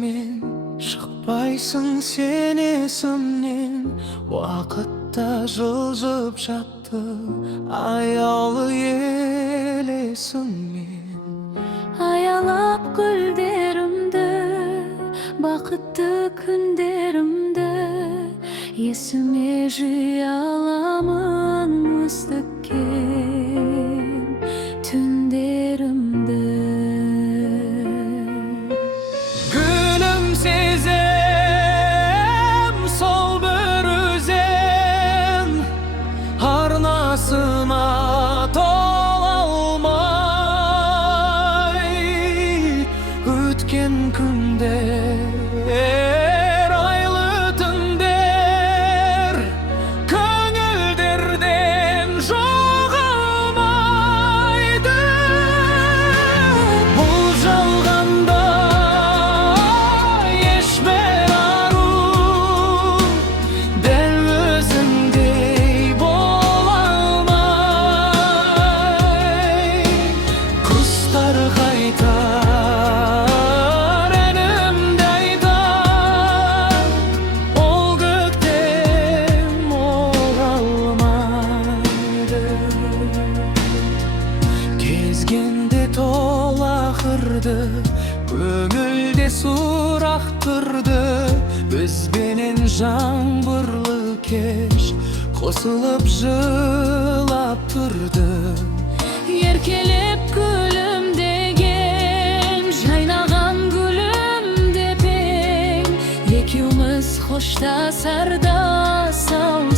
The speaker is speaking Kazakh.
men, şıkpaysın sen esimden. Vaqtda жылжып жатты аяулы ел men. Ayalap güllerimde, baqıtlı günlerimde, esime jıy alamın müstəkim tünlerimde. Gülüm sezem sol bir özem, arnasına tolalmay. Ötken günler, aylı tünler, köngüllerden жоғалмайды. Бұл жалғанда ешбір ару дәл өзіңдей бола алмай. Құстар қайтар әнімді айтар, ол көктем оралмайды. Кезгенде толақырды, көңілде сұрақтырды, бізбенен жаңбырлы кеш қосылып жылап тұрды. Еркелеп күлімдеген, жайнаған гүлім деп ең, екеуміз хоштасарда сау